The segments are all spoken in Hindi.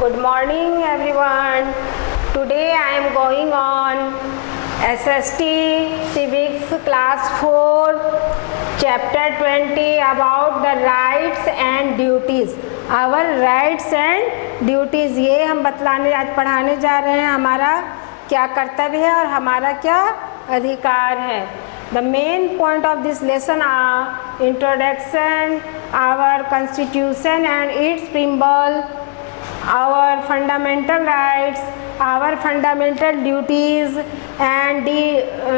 Good morning everyone. Today I am going on SST Civics class 4 chapter 20 about the rights and duties. Our rights and duties ये हम बतलाने आज पढ़ाने जा रहे हैं हमारा क्या कर्तव्य है और हमारा क्या अधिकार है. The main point of this lesson are introduction, our constitution and its preamble, our fundamental rights, our fundamental duties and the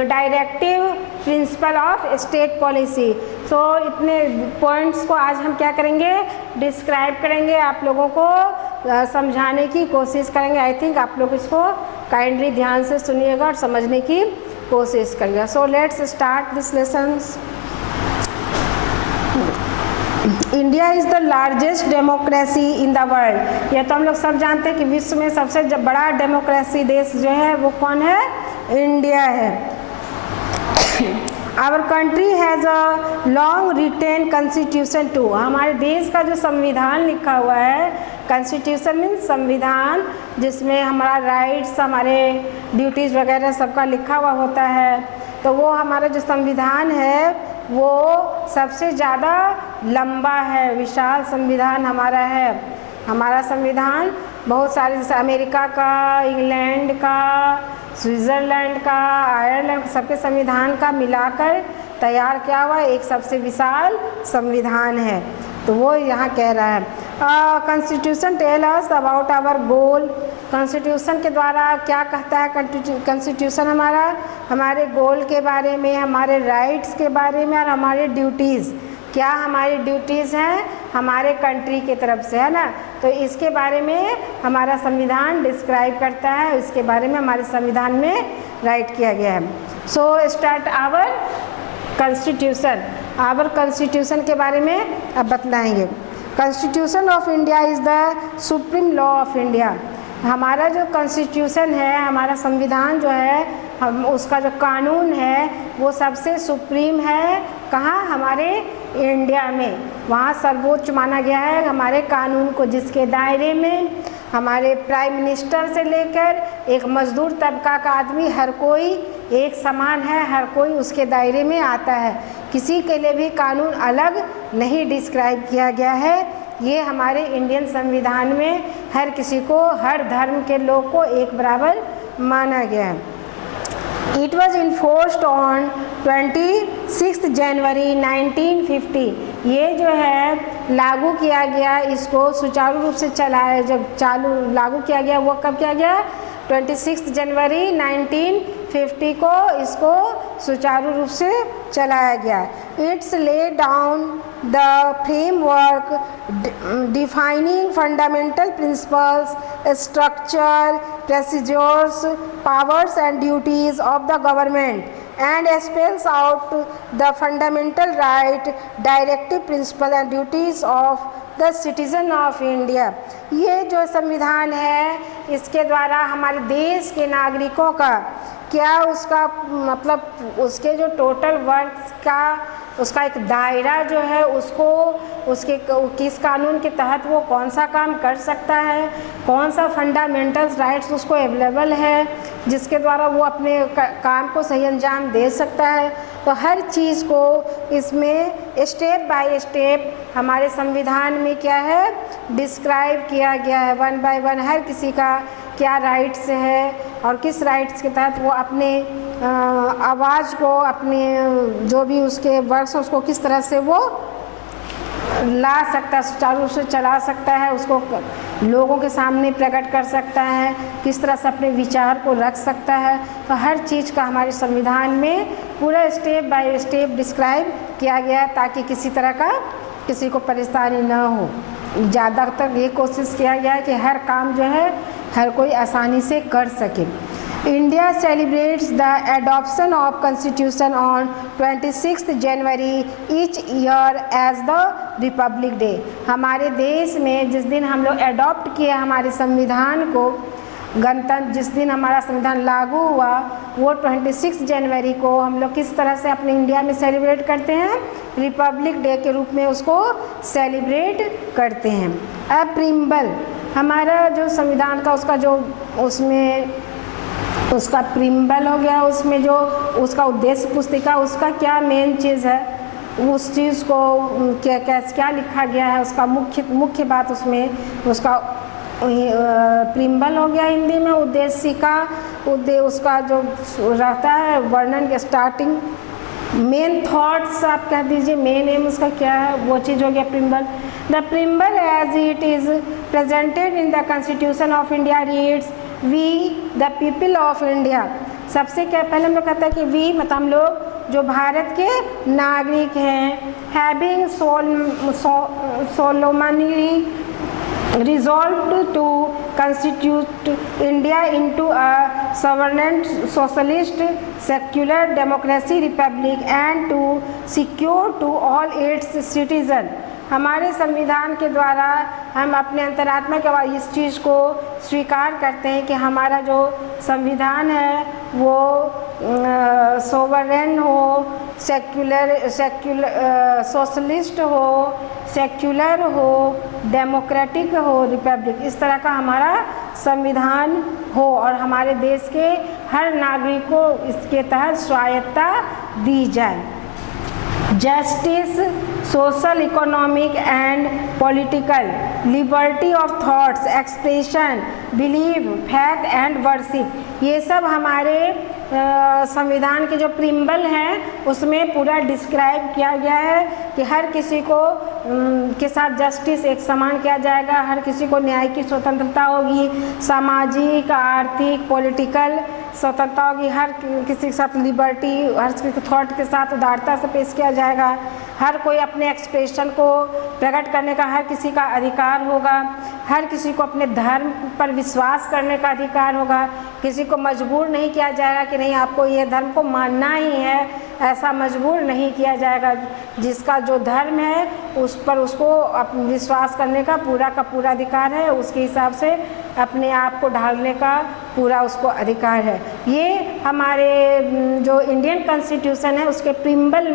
directive principle of state policy. So इतने points को आज हम क्या करेंगे, डिस्क्राइब करेंगे, आप लोगों को समझाने की कोशिश करेंगे. आई थिंक आप लोग इसको काइंडली ध्यान से सुनिएगा और समझने की कोशिश करिएगा. So let's start this lessons. India is the largest democracy in the world. ये तो हम लोग सब जानते हैं कि विश्व में सबसे बड़ा डेमोक्रेसी देश जो है वो कौन है, इंडिया है. Our country has a long written constitution too. हमारे देश का जो संविधान लिखा हुआ है, कॉन्स्टिट्यूशन मीन्स संविधान, जिसमें हमारा राइट्स, हमारे ड्यूटीज़ वगैरह सबका लिखा हुआ होता है. तो वो हमारा जो संविधान है वो सबसे ज़्यादा लंबा है, विशाल संविधान हमारा है. हमारा संविधान बहुत सारे, जैसे अमेरिका का, इंग्लैंड का, स्विट्ज़रलैंड का, आयरलैंड, सबके संविधान का मिलाकर तैयार किया हुआ एक सबसे विशाल संविधान है. तो वो यहाँ कह रहा है. Constitution tell us about our goal. Constitution के द्वारा क्या कहता है कॉन्स्टिट्यूशन हमारा, हमारे गोल के बारे में, हमारे राइट्स के बारे में और हमारे ड्यूटीज़. क्या हमारी ड्यूटीज़ हैं हमारे कंट्री की तरफ से, है ना. तो इसके बारे में हमारा संविधान डिस्क्राइब करता है, इसके बारे में हमारे संविधान में राइट किया गया है. So start our constitution. Our constitution के बारे में अब बतलाएंगे. Constitution of India is the supreme law of India. हमारा जो कॉन्स्टिट्यूशन है, हमारा संविधान जो है, हम उसका जो कानून है वो सबसे सुप्रीम है. कहाँ, हमारे इंडिया में. वहाँ सर्वोच्च माना गया है हमारे कानून को, जिसके दायरे में हमारे प्राइम मिनिस्टर से लेकर एक मजदूर तबका का आदमी, हर कोई एक समान है, हर कोई उसके दायरे में आता है. किसी के लिए भी कानून अलग नहीं डिस्क्राइब किया गया है. ये हमारे इंडियन संविधान में हर किसी को, हर धर्म के लोग को एक बराबर माना गया है. इट वॉज इन्फोर्स्ड ऑन 26 जनवरी 1950. ये जो है लागू किया गया, इसको सुचारू रूप से चलाया, जब लागू किया गया वो कब किया गया, 26 जनवरी 1950 को इसको सुचारू रूप से चलाया गया. It's lay down the framework defining fundamental principles, structure, procedures, powers and duties of the government and spells out the fundamental right, directive principle and duties of the citizen of India. ये जो संविधान है, इसके द्वारा हमारे देश के नागरिकों का क्या, उसका मतलब उसके जो टोटल वर्क्स का उसका एक दायरा जो है, उसको उसके किस कानून के तहत वो कौन सा काम कर सकता है, कौन सा फंडामेंटल राइट्स उसको अवेलेबल है, जिसके द्वारा वो अपने काम को सही अंजाम दे सकता है. तो हर चीज़ को इसमें स्टेप बाय स्टेप हमारे संविधान में क्या है, डिस्क्राइब किया गया है. वन बाय वन हर किसी का क्या राइट्स है और किस राइट्स के तहत वो अपने आवाज़ को, अपने जो भी उसके वर्क्स उसको किस तरह से वो ला सकता है, सुचारू रूप से चला सकता है, उसको लोगों के सामने प्रकट कर सकता है, किस तरह से अपने विचार को रख सकता है. तो हर चीज़ का हमारे संविधान में पूरा स्टेप बाय स्टेप डिस्क्राइब किया गया है, ताकि किसी तरह का किसी को परेशानी ना हो. ज़्यादातर ये कोशिश किया गया है कि हर काम जो है हर कोई आसानी से कर सके. India celebrates the adoption of constitution on 26 January each year as the Republic Day. हमारे देश में जिस दिन हम लोग एडॉप्ट किए हमारे संविधान को, गणतंत्र जिस दिन हमारा संविधान लागू हुआ, वो 26 जनवरी को हम लोग किस तरह से अपने इंडिया में सेलिब्रेट करते हैं, रिपब्लिक डे के रूप में उसको सेलिब्रेट करते हैं. अ प्रीम्बल हमारा जो संविधान का उसका जो उसमें उसका प्रीम्बल हो गया, उसमें जो उसका उद्देश्य पुस्तिका, उसका क्या मेन चीज़ है, उस चीज़ को क्या लिखा गया है, उसका मुख्य बात उसमें उसका प्रीम्बल हो गया हिंदी में, उद्देशिका उसका जो रहता है वर्णन के स्टार्टिंग, मेन थॉट्स आप कह दीजिए, मेन एम उसका क्या है, वो चीज़ हो गया preamble. The preamble as it is presented in the constitution of India reads we the people of India. सबसे क्या पहले हम लोग कहते हैं कि वी मतलब हम लोग जो भारत के नागरिक हैं, having solemnly resolved to constitute India into a sovereign socialist secular democracy republic and to secure to all its citizens। हमारे संविधान के द्वारा हम अपने अंतरात्मा के बाद इस चीज़ को स्वीकार करते हैं कि हमारा जो संविधान है वो सोवरेन हो, सेक्युलर सोशलिस्ट हो, सेक्युलर हो, डेमोक्रेटिक हो, रिपब्लिक, इस तरह का हमारा संविधान हो और हमारे देश के हर नागरिक को इसके तहत स्वायत्तता दी जाए। Justice, social, economic and political, liberty of thoughts, expression, believe, faith and worship, ये सब हमारे संविधान के जो प्रीम्बल हैं उसमें पूरा डिस्क्राइब किया गया है कि हर किसी को के साथ जस्टिस एक समान किया जाएगा, हर किसी को न्याय की स्वतंत्रता होगी, सामाजिक, आर्थिक, पॉलिटिकल स्वतंत्रता होगी, हर किसी के साथ लिबर्टी, हर किसी थॉट के साथ उदारता से पेश किया जाएगा, हर कोई अपने एक्सप्रेशन को प्रकट करने का हर किसी का अधिकार होगा, हर किसी को अपने धर्म पर विश्वास करने का अधिकार होगा, किसी को मजबूर नहीं किया जाएगा कि नहीं आपको ये धर्म को मानना ही है, ऐसा मजबूर नहीं किया जाएगा। जिसका जो धर्म है उस पर उसको विश्वास करने का पूरा अधिकार है, उसके हिसाब से अपने आप को ढालने का पूरा उसको अधिकार है। ये हमारे जो इंडियन कॉन्स्टिट्यूशन है उसके प्रीम्बल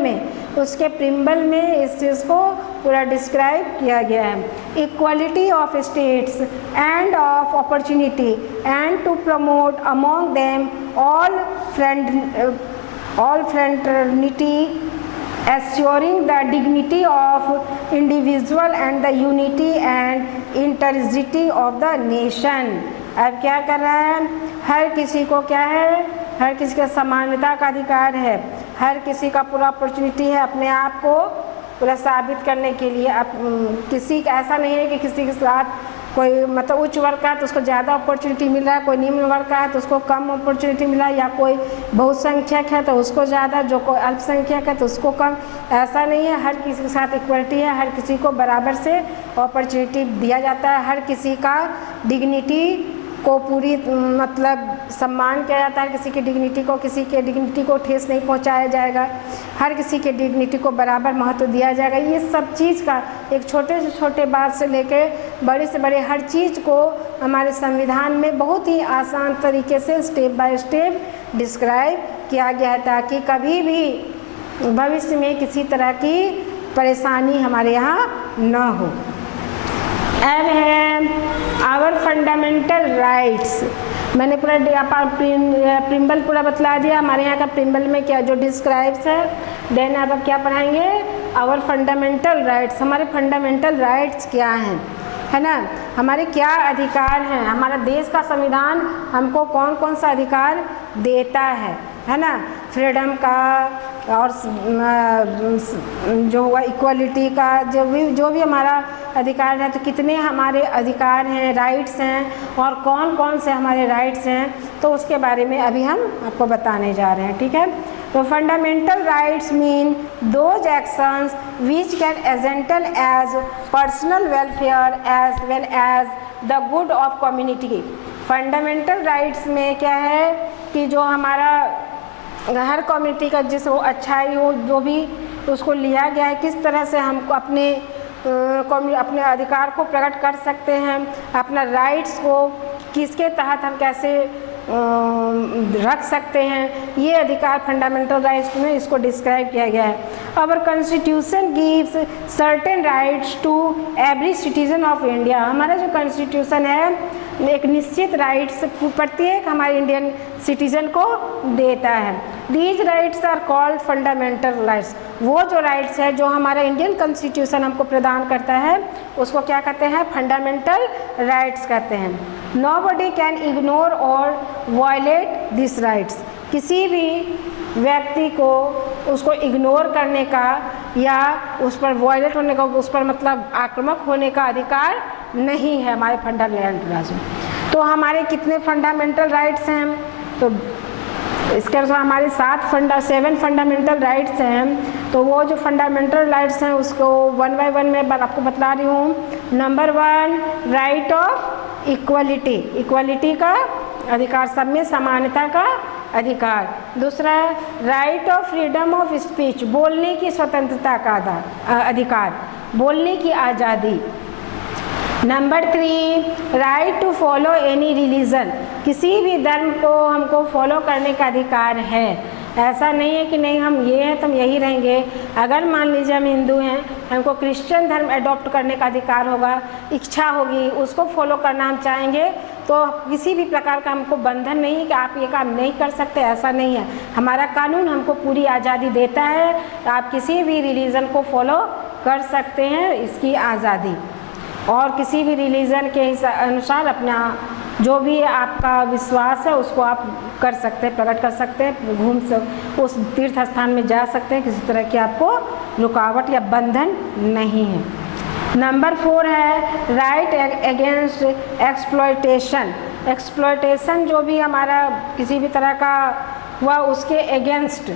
में इस चीज़ को पूरा डिस्क्राइब किया गया है। Equality of status and of opportunity and to promote among them all fraternity, assuring the dignity of individual and the unity and integrity of the nation। अब क्या कर रहा है, हर किसी को क्या है, हर किसी का समानता का अधिकार है, हर किसी का पूरा अपॉर्चुनिटी है अपने आप को पूरा साबित करने के लिए। अब किसी का ऐसा नहीं है कि किसी के साथ कोई मतलब उच्च वर्ग का है तो उसको ज़्यादा अपॉर्चुनिटी मिल रहा है, कोई निम्न वर्ग का है तो उसको कम अपॉर्चुनिटी मिल रहा है, या कोई बहुसंख्यक है तो उसको ज़्यादा, जो कोई अल्पसंख्यक है तो उसको कम, ऐसा नहीं है। हर किसी के साथ इक्वलिटी है, हर किसी को बराबर से अपॉर्चुनिटी दिया जाता है, हर किसी का डिग्निटी को पूरी मतलब सम्मान किया जाता है, किसी की डिग्निटी को, किसी के डिग्निटी को ठेस नहीं पहुंचाया जाएगा, हर किसी के डिग्निटी को बराबर महत्व दिया जाएगा। ये सब चीज़ का एक छोटे से छोटे बात से लेके बड़े से बड़े हर चीज़ को हमारे संविधान में बहुत ही आसान तरीके से स्टेप बाय स्टेप डिस्क्राइब किया गया है, ताकि कभी भी भविष्य में किसी तरह की परेशानी हमारे यहाँ न हो। अब है आवर फंडामेंटल राइट्स। मैंने पूरा प्रीम्बल पूरा बतला दिया, हमारे यहाँ का प्रीम्बल में क्या जो डिस्क्राइब्स है। देन अब क्या पढ़ाएंगे, आवर फंडामेंटल राइट्स, हमारे फंडामेंटल राइट्स क्या हैं, है ना, हमारे क्या अधिकार हैं, हमारा देश का संविधान हमको कौन कौन सा अधिकार देता है ना, फ्रीडम का और जो हुआ इक्वलिटी का, जो भी हमारा अधिकार है, तो कितने हमारे अधिकार हैं, राइट्स हैं और कौन कौन से हमारे राइट्स हैं, तो उसके बारे में अभी हम आपको बताने जा रहे हैं। ठीक है, तो fundamental rights mean those actions which can essential as personal welfare as well as the good of community. Fundamental rights में क्या है कि जो हमारा हर कम्युनिटी का जिस वो अच्छाई हो, जो भी उसको लिया गया है, किस तरह से हमको अपने अधिकार को प्रकट कर सकते हैं, अपना राइट्स को किसके तहत हम कैसे रख सकते हैं। ये अधिकार फंडामेंटल राइट्स में इसको डिस्क्राइब किया गया है। Our constitution gives certain rights to every citizen of India. हमारा जो कॉन्स्टिट्यूशन है एक निश्चित राइट्स प्रत्येक हमारे इंडियन सिटीजन को देता है। These rights are called fundamental rights. वो जो राइट्स है जो हमारा इंडियन कॉन्स्टिट्यूशन हमको प्रदान करता है उसको क्या कहते हैं? फंडामेंटल राइट्स कहते हैं। नोबडी कैन इग्नोर और वायलेट दिस राइट्स। किसी भी व्यक्ति को उसको इग्नोर करने का या उस पर वायलेट होने का, उस पर मतलब आक्रामक होने का अधिकार नहीं है हमारे फंडामेंटल राइट्स में। तो हमारे कितने फंडामेंटल राइट्स हैं? तो इसके अनुसार हमारे 7 फंडामेंटल राइट्स हैं। तो वो जो फंडामेंटल राइट्स हैं उसको वन बाय वन मैं आपको बता रही हूँ। Number 1 right of equality, equality का अधिकार, सब में समानता का अधिकार। दूसरा right of freedom of speech, बोलने की स्वतंत्रता का अधिकार, बोलने की आज़ादी। Number 3 right to follow any religion, किसी भी धर्म को हमको फॉलो करने का अधिकार है। ऐसा नहीं है कि नहीं हम ये हैं तो हम यही रहेंगे। अगर मान लीजिए हम हिंदू हैं, हमको क्रिश्चियन धर्म अडॉप्ट करने का अधिकार होगा, इच्छा होगी, उसको फॉलो करना हम चाहेंगे, तो किसी भी प्रकार का हमको बंधन नहीं कि आप ये काम नहीं कर सकते, ऐसा नहीं है। हमारा कानून हमको पूरी आज़ादी देता है, आप किसी भी रिलीजन को फॉलो कर सकते हैं, इसकी आज़ादी। और किसी भी रिलीजन के अनुसार अपना जो भी आपका विश्वास है उसको आप कर सकते हैं, प्रकट कर सकते हैं, उस तीर्थ स्थान में जा सकते हैं, किसी तरह की आपको रुकावट या बंधन नहीं है। नंबर 4 है राइट अगेंस्ट एक्सप्लॉयटेशन। एक्सप्लॉयटेशन जो भी हमारा किसी भी तरह का हुआ उसके अगेंस्ट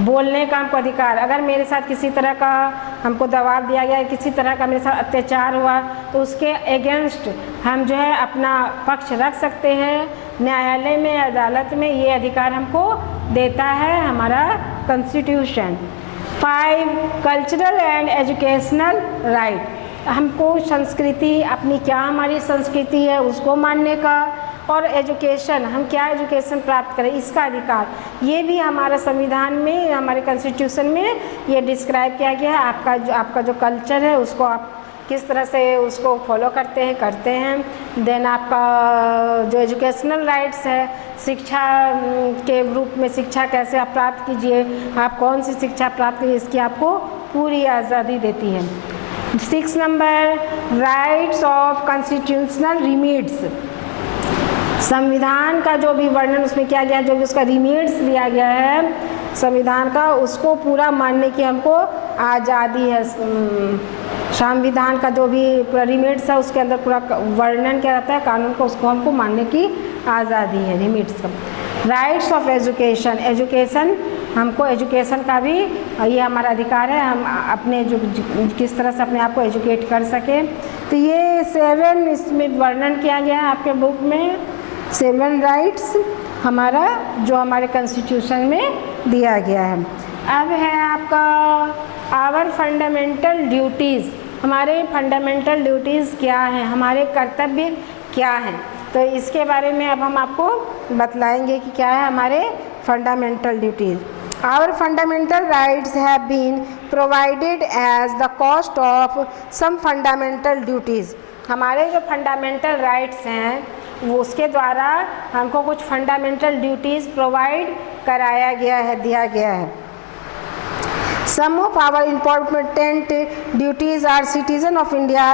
बोलने का हमको अधिकार। अगर मेरे साथ किसी तरह का हमको दबाव दिया गया, किसी तरह का मेरे साथ अत्याचार हुआ, तो उसके अगेंस्ट हम जो है अपना पक्ष रख सकते हैं न्यायालय में, अदालत में। ये अधिकार हमको देता है हमारा constitution. 5 cultural and educational right, हमको संस्कृति, अपनी क्या हमारी संस्कृति है उसको मानने का, और एजुकेशन, हम क्या एजुकेशन प्राप्त करें इसका अधिकार, ये भी हमारा संविधान में, हमारे कॉन्स्टिट्यूशन में ये डिस्क्राइब किया गया है। आपका जो कल्चर है उसको आप किस तरह से उसको फॉलो करते हैं। देन आपका जो एजुकेशनल राइट्स है, शिक्षा के रूप में शिक्षा कैसे आप प्राप्त कीजिए, आप कौन सी शिक्षा प्राप्त कीजिए, इसकी आपको पूरी आज़ादी देती है। 6 नंबर राइट्स ऑफ कॉन्स्टिट्यूशनल रिमीड्स, संविधान का जो भी वर्णन उसमें किया गया, जो भी उसका रिमीड्स दिया गया है संविधान का, उसको पूरा मानने की हमको आज़ादी है। संविधान का जो भी रिमीड्स है उसके अंदर पूरा वर्णन किया जाता है कानून को, उसको हमको मानने की आज़ादी है रिमीड्स का। राइट्स ऑफ एजुकेशन, एजुकेशन हमको एजुकेशन का भी ये हमारा अधिकार है, हम अपने जो किस तरह से अपने आप को एजुकेट कर सकें। तो ये 7 इसमें वर्णन किया गया है आपके बुक में, 7 राइट्स हमारा जो हमारे कॉन्स्टिट्यूशन में दिया गया है। अब है आपका आवर फंडामेंटल ड्यूटीज़, हमारे फंडामेंटल ड्यूटीज़ क्या हैं, हमारे कर्तव्य क्या हैं। तो इसके बारे में अब हम आपको बतलाएंगे कि क्या है हमारे fundamental duties. Our fundamental rights have been provided as the cost of some fundamental duties. हमारे जो फंडामेंटल राइट्स हैं वो उसके द्वारा हमको कुछ फंडामेंटल ड्यूटीज़ प्रोवाइड कराया गया है, दिया गया है। Some of our important duties are citizen of India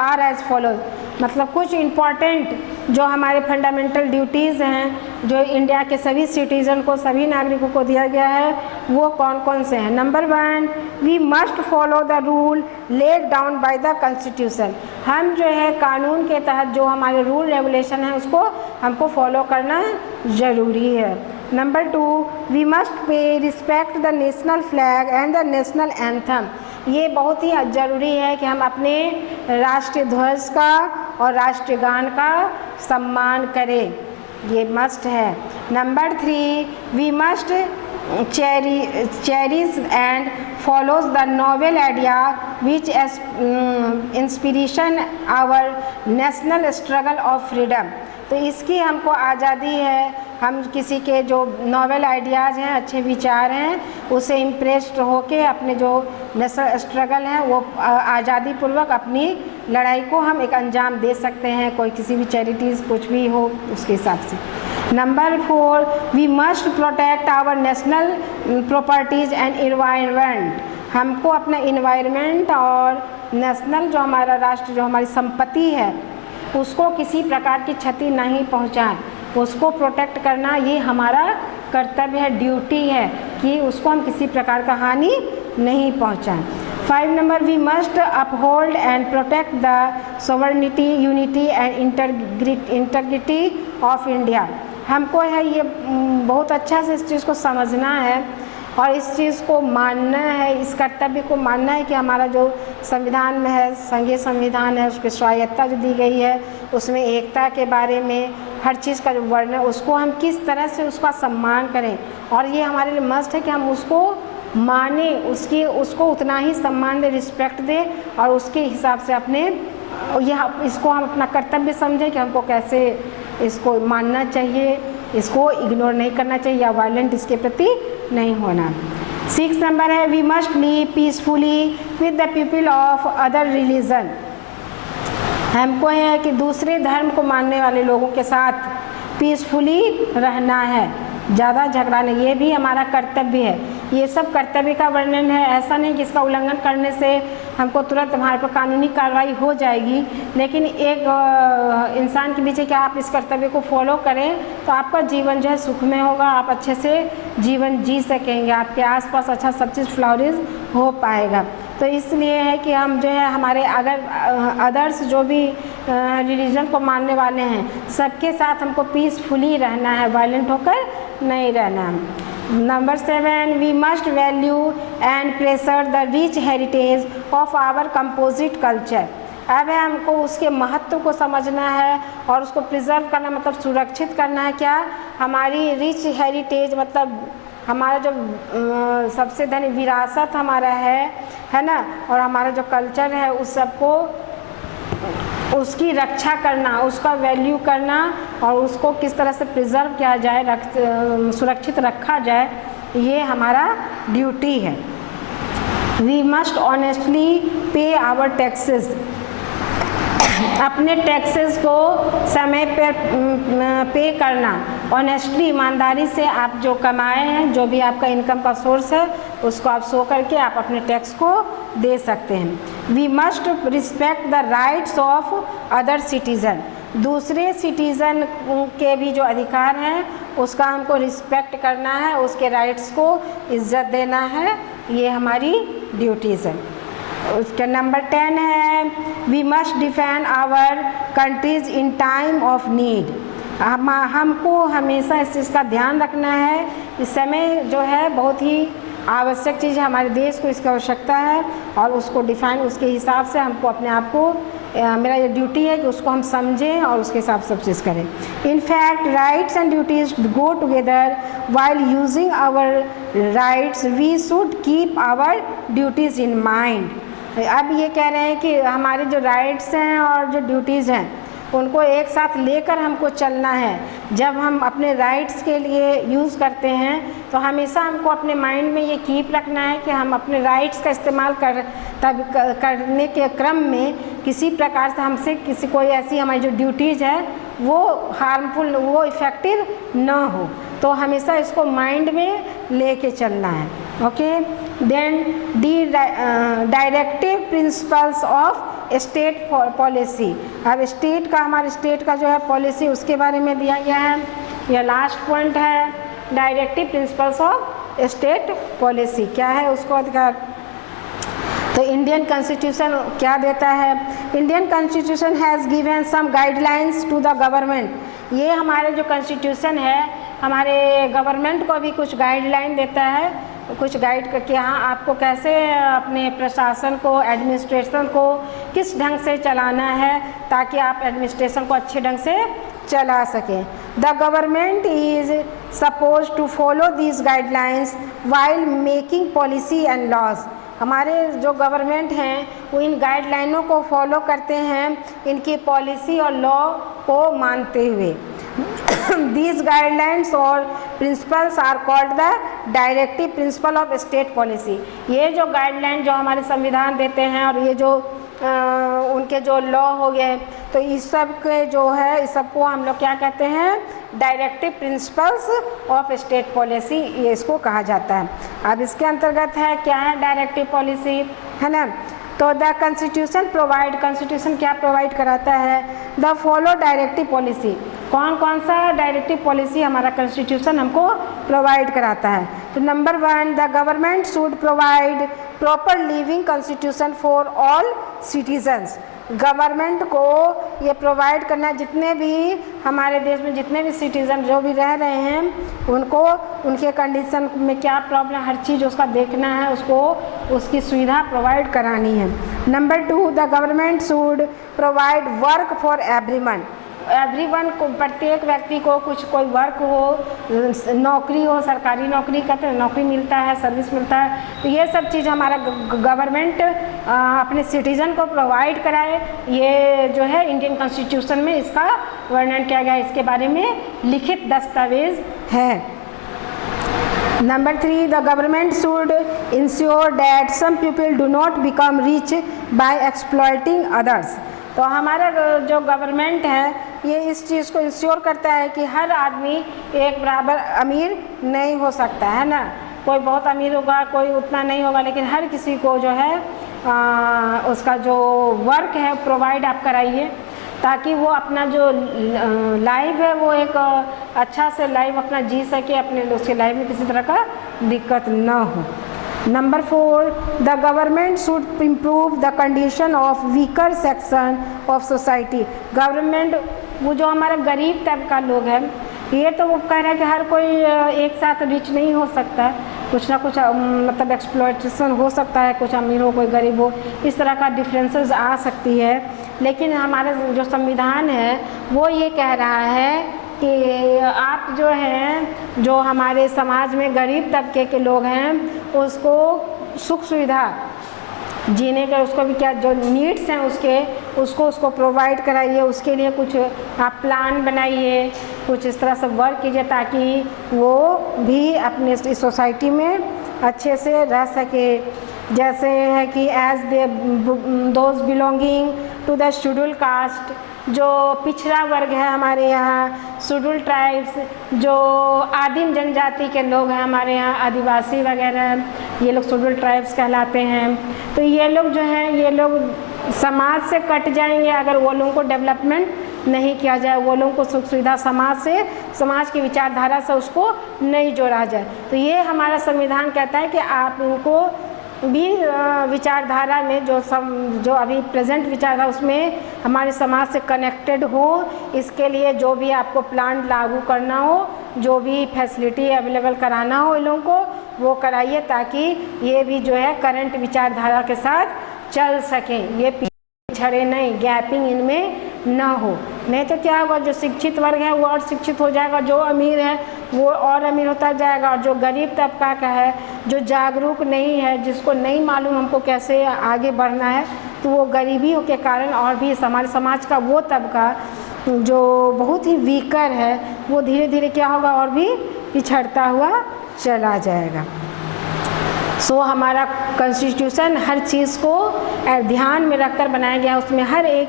are as follows. मतलब कुछ इम्पॉर्टेंट जो हमारे फंडामेंटल ड्यूटीज़ हैं जो इंडिया के सभी सिटीज़न को, सभी नागरिकों को दिया गया है, वो कौन कौन से हैं। Number 1 we must follow the rule laid down by the constitution, हम जो है कानून के तहत जो हमारे रूल रेगुलेशन है उसको हमको फॉलो करना ज़रूरी है। Number 2 we must pay respect the national flag and the national anthem, ये बहुत ही ज़रूरी है कि हम अपने राष्ट्रीय ध्वज का और राष्ट्रीय गान का सम्मान करें, ये मस्ट है। Number 3 we must cherish and follows the noble idea which inspiration our national struggle of freedom, तो इसकी हमको आज़ादी है। हम किसी के जो नॉवेल आइडियाज़ हैं, अच्छे विचार हैं, उससे इम्प्रेस्ड होके अपने जो नेशनल स्ट्रगल है वो आज़ादी पूर्वक अपनी लड़ाई को हम एक अंजाम दे सकते हैं, कोई किसी भी चैरिटीज़ कुछ भी हो उसके हिसाब से। Number 4, we must protect our national properties and environment. हमको अपना इन्वायरमेंट और नेशनल जो हमारा राष्ट्र जो हमारी संपत्ति है उसको किसी प्रकार की क्षति नहीं पहुंचाए, उसको प्रोटेक्ट करना ये हमारा कर्तव्य है, ड्यूटी है कि उसको हम किसी प्रकार का हानि नहीं पहुंचाएं। 5 number, we must uphold and protect the sovereignty, unity and integrity of India. हमको है ये बहुत अच्छा से इस चीज़ को समझना है और इस चीज़ को मानना है, इस कर्तव्य को मानना है कि हमारा जो संविधान में है, संघीय संविधान है, उसकी स्वायत्तता जो दी गई है, उसमें एकता के बारे में हर चीज़ का जो वर्णन है उसको हम किस तरह से उसका सम्मान करें, और ये हमारे लिए मस्ट है कि हम उसको माने, उसको उतना ही सम्मान दें, रिस्पेक्ट दें और उसके हिसाब से अपने इसको हम अपना कर्तव्य समझें कि हमको कैसे इसको मानना चाहिए, इसको इग्नोर नहीं करना चाहिए या वायलेंट इसके प्रति नहीं होना। 6 नंबर है, we must live peacefully with the people of other religion. हमको है कि दूसरे धर्म को मानने वाले लोगों के साथ पीसफुली रहना है, ज़्यादा झगड़ा नहीं, ये भी हमारा कर्तव्य है। ये सब कर्तव्य का वर्णन है, ऐसा नहीं कि इसका उल्लंघन करने से हमको तुरंत हमारे पर कानूनी कार्रवाई हो जाएगी, लेकिन एक इंसान के पीछे क्या आप इस कर्तव्य को फॉलो करें तो आपका जीवन जो है सुखमय होगा, आप अच्छे से जीवन जी सकेंगे, आपके आसपास अच्छा सब चीज़ फ्लॉरिश हो पाएगा। तो इसलिए है कि हम जो है हमारे अगर अदर्स जो भी रिलीजन को मानने वाले हैं सबके साथ हमको पीसफुली रहना है, वायलेंट होकर नहीं रहना है। Number 7, we must value and preserve the rich heritage of our composite culture. अब है हमको उसके महत्व को समझना है और उसको प्रिजर्व करना मतलब सुरक्षित करना है। क्या हमारी रिच हेरिटेज मतलब हमारा जो सबसे धनी विरासत हमारा है ना, और हमारा जो कल्चर है उस सबको उसकी रक्षा करना, उसका वैल्यू करना और उसको किस तरह से प्रिजर्व किया जाए, सुरक्षित रखा जाए, ये हमारा ड्यूटी है। वी मस्ट ऑनेस्टली पे आवर टैक्सेस। अपने टैक्सेस को समय पर पे करना, ऑनेस्टली ईमानदारी से आप जो कमाए हैं, जो भी आपका इनकम का सोर्स है उसको आप शो करके आप अपने टैक्स को दे सकते हैं। We must respect the rights of other citizen. दूसरे सिटीज़न के भी जो अधिकार हैं उसका हमको रिस्पेक्ट करना है, उसके राइट्स को इज्जत देना है, ये हमारी ड्यूटीज़ है। उसका नंबर 10 है, we must defend our countries in time of need. हमको हमेशा इस चीज़ का ध्यान रखना है, इस समय जो है बहुत ही आवश्यक चीज़ है, हमारे देश को इसकी आवश्यकता है और उसको डिफाइन उसके हिसाब से हमको अपने आप को मेरा ये ड्यूटी है कि उसको हम समझें और उसके हिसाब से सब चीज़ करें। In fact rights and duties go together. While using our rights we should keep our duties in mind. अब ये कह रहे हैं कि हमारे जो राइट्स हैं और जो ड्यूटीज़ हैं उनको एक साथ लेकर हमको चलना है। जब हम अपने राइट्स के लिए यूज़ करते हैं तो हमेशा हमको अपने माइंड में ये कीप रखना है कि हम अपने राइट्स का इस्तेमाल करने के क्रम में किसी प्रकार से हमसे किसी कोई ऐसी हमारी जो ड्यूटीज़ है वो हार्मफुल, वो इफ़ेक्टिव ना हो, तो हमेशा इसको माइंड में लेके चलना है। Okay, then the directive principles of state policy. अब स्टेट का हमारे स्टेट का जो है पॉलिसी उसके बारे में दिया गया है, यह लास्ट पॉइंट है, directive principles of state policy. क्या है उसको अधिकार? तो इंडियन कॉन्स्टिट्यूशन क्या देता है? Indian constitution has given some guidelines to the government. ये हमारे जो कॉन्स्टिट्यूशन है हमारे गवर्नमेंट को भी कुछ गाइडलाइन देता है, कुछ गाइड करके हाँ आपको कैसे अपने प्रशासन को, एडमिनिस्ट्रेशन को किस ढंग से चलाना है ताकि आप एडमिनिस्ट्रेशन को अच्छे ढंग से चला सकें। The government is suppose to follow these guidelines while making policy and laws. हमारे जो गवर्नमेंट हैं वो इन गाइडलाइनों को फॉलो करते हैं, इनकी पॉलिसी और लॉ को मानते हुए। These guidelines और principles are called the directive principle of state policy. ये जो गाइडलाइन जो हमारे संविधान देते हैं और ये जो उनके जो लॉ हो गए, तो इस सब के जो है इस सबको हम लोग क्या कहते हैं, directive principles of state policy, ये इसको कहा जाता है। अब इसके अंतर्गत है क्या है डायरेक्टिव पॉलिसी, है ना। तो द कॉन्स्टिट्यूशन प्रोवाइड, कॉन्स्टिट्यूशन क्या प्रोवाइड कराता है, द फॉलो डायरेक्टिव पॉलिसी। कौन कौन सा डायरेक्टिव पॉलिसी हमारा कॉन्स्टिट्यूशन हमको प्रोवाइड कराता है। तो number 1, the government should provide proper living constitution for all citizens. Government को ये प्रोवाइड करना, जितने भी हमारे देश में जितने भी सिटीज़न जो भी रह रहे हैं उनको उनके कंडीशन में क्या प्रॉब्लम, हर चीज़ उसका देखना है, उसको उसकी सुविधा प्रोवाइड करानी है। Number 2, the government should provide work for everyone को, प्रत्येक व्यक्ति को कुछ कोई वर्क हो, नौकरी हो, सरकारी नौकरी कहते हैं, नौकरी मिलता है, सर्विस मिलता है, तो ये सब चीज़ हमारा गवर्नमेंट अपने सिटीज़न को प्रोवाइड कराए। ये जो है इंडियन कॉन्स्टिट्यूशन में इसका वर्णन किया गया है, इसके बारे में लिखित दस्तावेज है। Number 3, the government should ensure that some people do not become rich by exploiting others. तो हमारा जो गवर्नमेंट है ये इस चीज़ को इंश्योर करता है कि हर आदमी एक बराबर अमीर नहीं हो सकता है ना, कोई बहुत अमीर होगा, कोई उतना नहीं होगा, लेकिन हर किसी को जो है उसका जो वर्क है प्रोवाइड आप कराइए, ताकि वो अपना जो लाइफ है वो एक अच्छा से लाइफ अपना जी सके, अपने उसके लाइफ में किसी तरह का दिक्कत ना हो। Number 4, the government should improve the condition of weaker section of society. Government वो जो हमारा गरीब तबका लोग हैं, ये तो वो कह रहे हैं कि हर कोई एक साथ रिच नहीं हो सकता है, कुछ ना कुछ मतलब एक्सप्लॉइटेशन हो सकता है, कुछ अमीर हो कोई गरीब हो, इस तरह का डिफरेंसेस आ सकती है। लेकिन हमारा जो संविधान है वो ये कह रहा है कि आप जो हैं, जो हमारे समाज में गरीब तबके के लोग हैं, उसको सुख सुविधा जीने का, उसको भी क्या जो नीड्स हैं उसको प्रोवाइड कराइए, उसके लिए कुछ आप प्लान बनाइए, कुछ इस तरह से वर्क कीजिए ताकि वो भी अपने इस सोसाइटी में अच्छे से रह सके। जैसे है कि as they those belonging to the schedule caste, जो पिछड़ा वर्ग है हमारे यहाँ, शेड्यूल ट्राइब्स, जो आदिम जनजाति के लोग हैं हमारे यहाँ, आदिवासी वगैरह, ये लोग शेड्यूल ट्राइब्स कहलाते हैं। तो ये लोग जो हैं, ये लोग समाज से कट जाएंगे अगर वो लोगों को डेवलपमेंट नहीं किया जाए, वो लोगों को सुख सुविधा समाज की विचारधारा से उसको नहीं जोड़ा जाए। तो ये हमारा संविधान कहता है कि आप इनको भी विचारधारा में जो अभी प्रेजेंट विचारधारा उसमें हमारे समाज से कनेक्टेड हो, इसके लिए जो भी आपको प्लान लागू करना हो, जो भी फैसिलिटी अवेलेबल कराना हो इन लोगों को वो कराइए, ताकि ये भी जो है करंट विचारधारा के साथ चल सकें, ये पिछड़े नहीं, गैपिंग इनमें ना हो। नहीं तो क्या होगा, जो शिक्षित वर्ग है वो और शिक्षित हो जाएगा, जो अमीर है वो और अमीर होता जाएगा, और जो गरीब तबका का है, जो जागरूक नहीं है, जिसको नहीं मालूम हमको कैसे आगे बढ़ना है, तो वो गरीबी के कारण और भी हमारे समाज का वो तबका जो बहुत ही वीकर है वो धीरे धीरे क्या होगा, और भी पिछड़ता हुआ चला जाएगा। हमारा कॉन्स्टिट्यूशन हर चीज़ को ध्यान में रखकर बनाया गया, उसमें हर एक,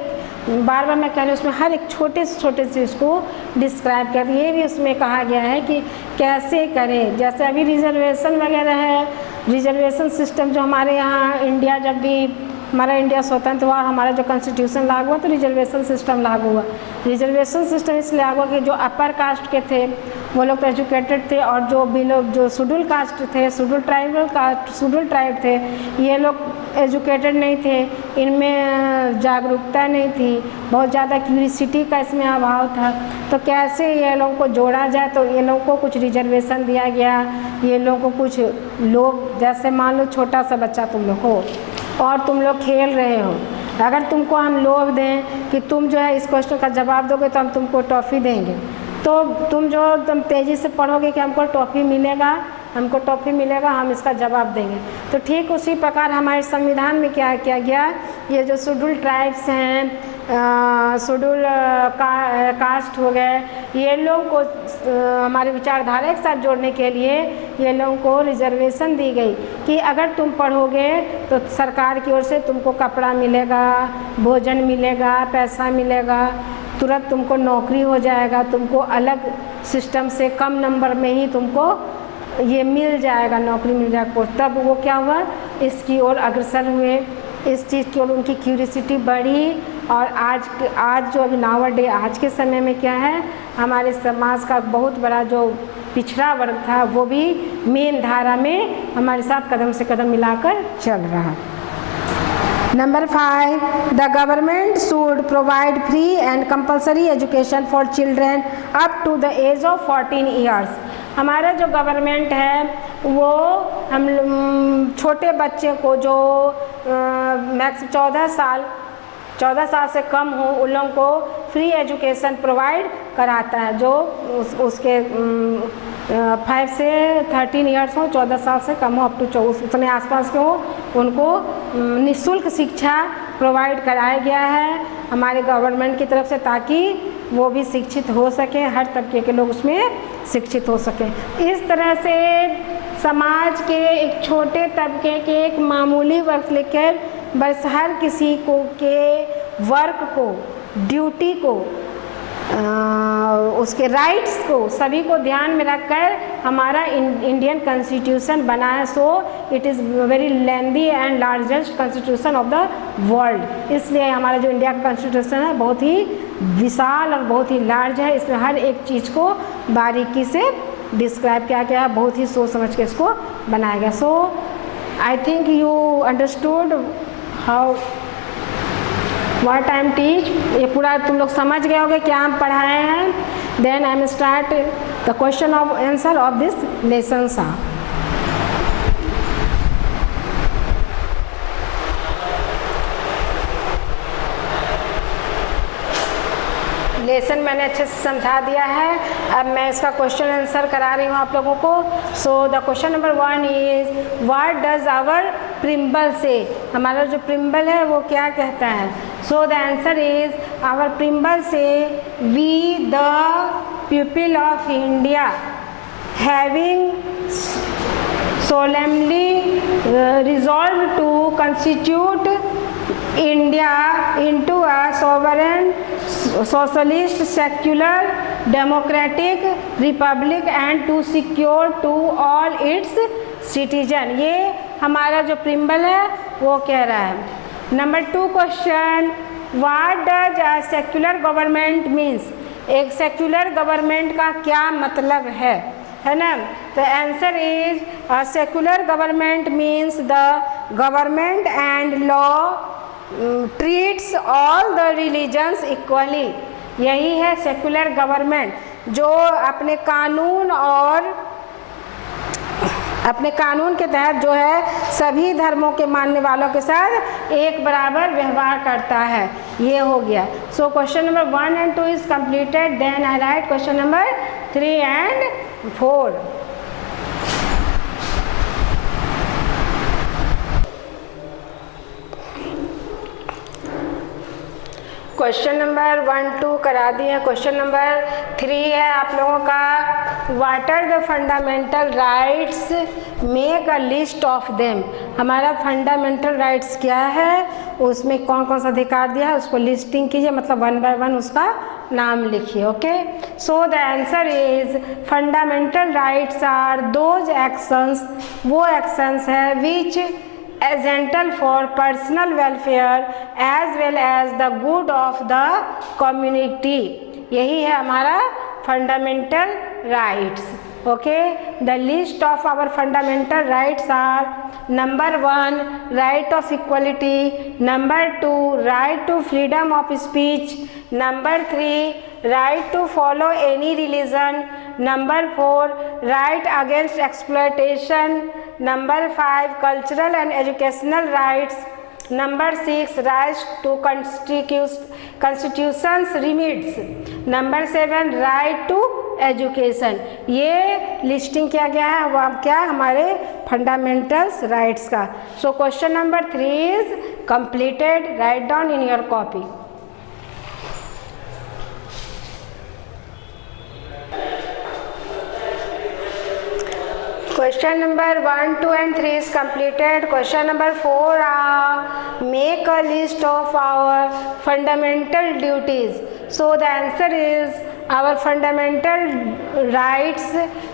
बार बार मैं कह रही हूँ, उसमें हर एक छोटे से छोटे चीज़ को डिस्क्राइब कर, ये भी उसमें कहा गया है कि कैसे करें। जैसे अभी रिजर्वेशन वगैरह है, रिजर्वेशन सिस्टम जो हमारे यहाँ इंडिया, जब भी हमारा इंडिया स्वतंत्र हुआ, हमारा जो कॉन्स्टिट्यूशन लागू हुआ तो रिजर्वेशन सिस्टम लागू हुआ। रिजर्वेशन सिस्टम इसलिए लागू हुआ कि जो अपर कास्ट के थे वो लोग तो एजुकेटेड थे, और जो बिलो जो शेड्यूल कास्ट थे, शेड्यूल ट्राइब थे, ये लोग एजुकेटेड नहीं थे, इनमें जागरूकता नहीं थी, बहुत ज़्यादा क्यूरियोसिटी का इसमें अभाव था। तो कैसे ये लोगों को जोड़ा जाए, तो ये लोगों को कुछ रिजर्वेशन दिया गया, ये लोगों को कुछ लोग, जैसे मान लो छोटा सा बच्चा तुम लोग हो और तुम लोग खेल रहे हो, अगर तुमको हम लोभ दें कि तुम जो है इस क्वेश्चन का जवाब दोगे तो हम तुमको टॉफ़ी देंगे, तो तुम तेज़ी से पढ़ोगे कि हमको टॉफ़ी मिलेगा, हमको टॉफी मिलेगा, हम इसका जवाब देंगे। तो ठीक उसी प्रकार हमारे संविधान में क्या किया गया, ये जो शेड्यूल ट्राइब्स हैं, शेड्यूल कास्ट हो गए, ये लोगों को हमारे विचारधारा के साथ जोड़ने के लिए ये लोगों को रिजर्वेशन दी गई कि अगर तुम पढ़ोगे तो सरकार की ओर से तुमको कपड़ा मिलेगा, भोजन मिलेगा, पैसा मिलेगा, तुरंत तुमको नौकरी हो जाएगा, तुमको अलग सिस्टम से कम नंबर में ही तुमको ये मिल जाएगा, नौकरी मिल जाएगा। तब वो क्या हुआ, इसकी ओर अग्रसर हुए, इस चीज़ की ओर उनकी क्यूरियोसिटी बढ़ी। और आज जो अभी नावडे आज के समय में क्या है, हमारे समाज का बहुत बड़ा जो पिछड़ा वर्ग था वो भी मेन धारा में हमारे साथ कदम से कदम मिलाकर चल रहा। Number 5, the government should provide free and compulsory education for children up to the age of 14 years. हमारा जो गवर्नमेंट है वो हम छोटे बच्चे को जो मैक्स 14 साल से कम हो उन लोगों को फ्री एजुकेशन प्रोवाइड कराता है, जो उसके 5 से 13 ईयर्स हो, 14 साल से कम हो, अप टू 24 उतने आसपास के हो, उनको निःशुल्क शिक्षा प्रोवाइड कराया गया है हमारे गवर्नमेंट की तरफ से, ताकि वो भी शिक्षित हो सकें, हर तबके के लोग उसमें शिक्षित हो सकें। इस तरह से समाज के एक छोटे तबके के एक मामूली वर्ग से लेकर बस हर किसी को के वर्क को, ड्यूटी को, उसके राइट्स को, सभी को ध्यान में रखकर हमारा इंडियन कॉन्स्टिट्यूशन बना है। So it is very lengthy and largest constitution of the world. इसलिए हमारा जो इंडिया का कॉन्स्टिट्यूशन है बहुत ही विशाल और बहुत ही लार्ज है, इसमें हर एक चीज़ को बारीकी से डिस्क्राइब किया गया है, बहुत ही सोच समझ के इसको बनाया गया। So I think you understood how what I am teach, ये पूरा तुम लोग समझ गए होगे क्या हम पढ़ाए हैं। Then I am start the question of answer of this lesson सा। लेसन मैंने अच्छे से समझा दिया है, अब मैं इसका क्वेश्चन आंसर करा रही हूँ आप लोगों को। So the question number 1 is what does our preamble say, हमारा जो प्रिम्बल है वो क्या कहता है। So the answer is our preamble say we the people of India having solemnly resolved to constitute India into a sovereign, socialist, secular, democratic republic and to secure to all its citizen। ये हमारा जो प्रिम्बल है वो कह रहा है। Number 2 question, what does a secular government means, एक सेक्युलर गवर्नमेंट का क्या मतलब है ना। तो answer is a secular government means the government and law treats all the religions equally. यही है सेक्युलर गवर्नमेंट, जो अपने कानून और अपने कानून के तहत जो है सभी धर्मों के मानने वालों के साथ एक बराबर व्यवहार करता है। ये हो गया। So question number 1 and 2 is completed. Then I write question number 3 and 4। Question number 1, 2 करा दिए। क्वेश्चन नंबर 3 है आप लोगों का, what are the fundamental rights, make a list of them. हमारा फंडामेंटल राइट्स क्या है, उसमें कौन कौन सा अधिकार दिया है उसको लिस्टिंग कीजिए, मतलब 1 by 1 उसका नाम लिखिए। Okay, so the answer is fundamental rights are those actions, वो एक्शंस है which essential for personal welfare as well as the good of the community। यही है हमारा fundamental rights। Okay, the list of our fundamental rights are number 1 right of equality, number 2 right to freedom of speech, number 3 right to follow any religion, number 4 right against exploitation, number 5 cultural and educational rights, number 6 rights to constitution's remedies, number 7 right to education. ये लिस्टिंग किया गया है वो अब क्या हमारे फंडामेंटल्स राइट्स का। सो question number 3 is completed, right down in your copy. Question number 1, 2 and 3 is completed. Question number 4, make a list of our fundamental duties. So the answer is our fundamental rights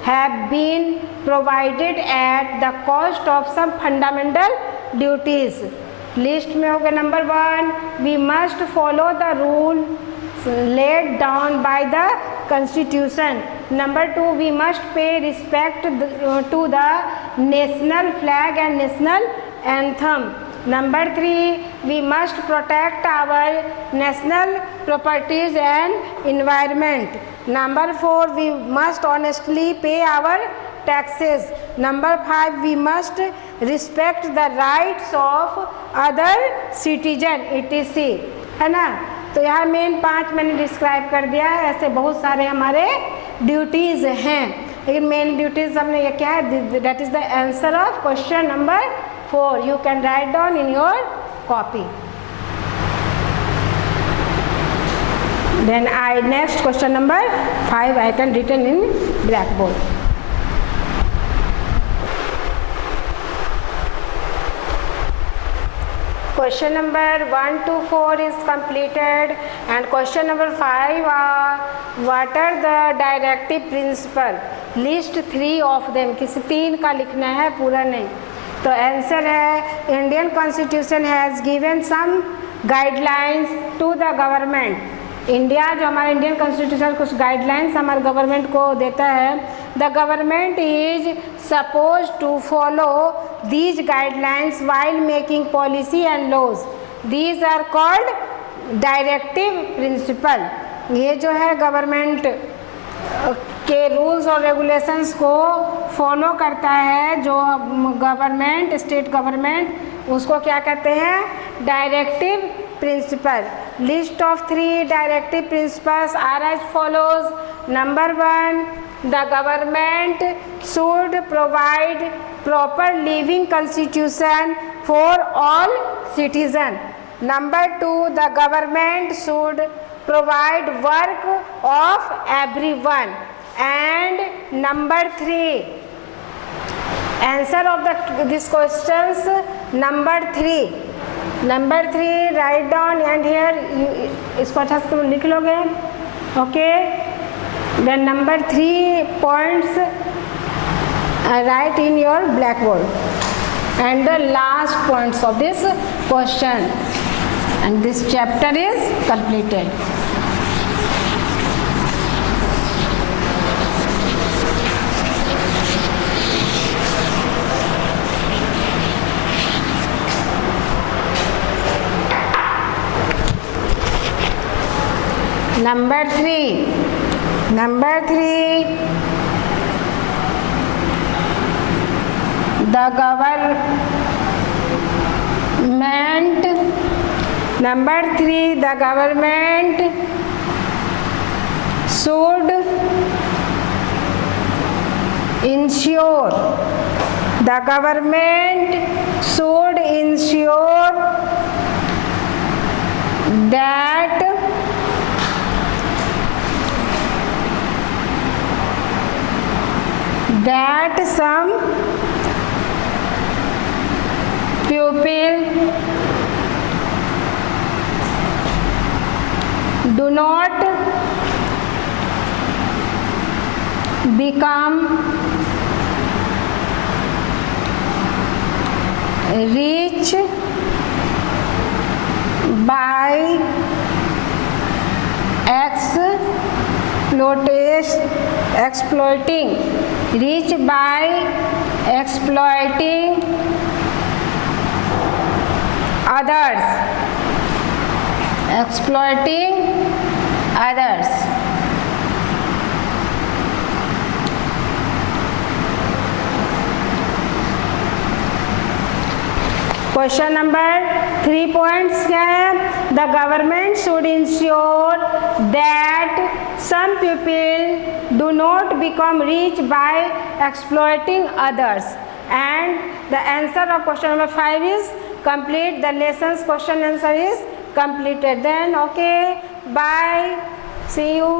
have been provided at the cost of some fundamental duties. List में होगा number 1, we must follow the rule laid down by the Constitution. Number 2, we must pay respect to the national flag and national anthem. Number 3, we must protect our national properties and environment. Number 4, we must honestly pay our taxes. Number 5, we must respect the rights of other citizen etc. है ना। तो यहाँ मेन 5 मैंने डिस्क्राइब कर दिया है। ऐसे बहुत सारे हमारे ड्यूटीज़ हैं, लेकिन मेन ड्यूटीज़ हमने ये क्या है, that is the answer of question number 4. You can write down in your copy. Then I next question number 5 I can written in blackboard. Question number 1 to 4 is completed and question number 5, what are the directive principle? List 3 of them. किसी 3 का लिखना है, पूरा नहीं. तो आंसर है Indian constitution has given some guidelines to the government. India जो हमारा इंडियन कॉन्स्टिट्यूशन कुछ गाइडलाइंस हमारे गवर्नमेंट को देता है. The government is suppose to follow these guidelines while making policy and laws. These are called directive principle. ये जो है गवर्नमेंट के रूल्स और रेगुलेशंस को फॉलो करता है, जो गवर्नमेंट स्टेट गवर्नमेंट, उसको क्या कहते हैं, directive principle. List of 3 directive principles are as follows. Number 1, the government should provide proper living constitution for all citizens. Number 2, the government should provide work of everyone. And number 3, answer of these questions, number 3, write down and here इसको अच्छा से तुम लिख लोगे. Okay. Then number 3 points write in your blackboard and the last points of this question, and this chapter is completed. Number 3, the government should ensure that some pupil do not become rich by exploiting others. Question number 3 points क्या है? The government should ensure that some people do not become rich by exploiting others, and the answer of question number 5 is complete the lessons. Question answer is completed. Then okay, bye, see you.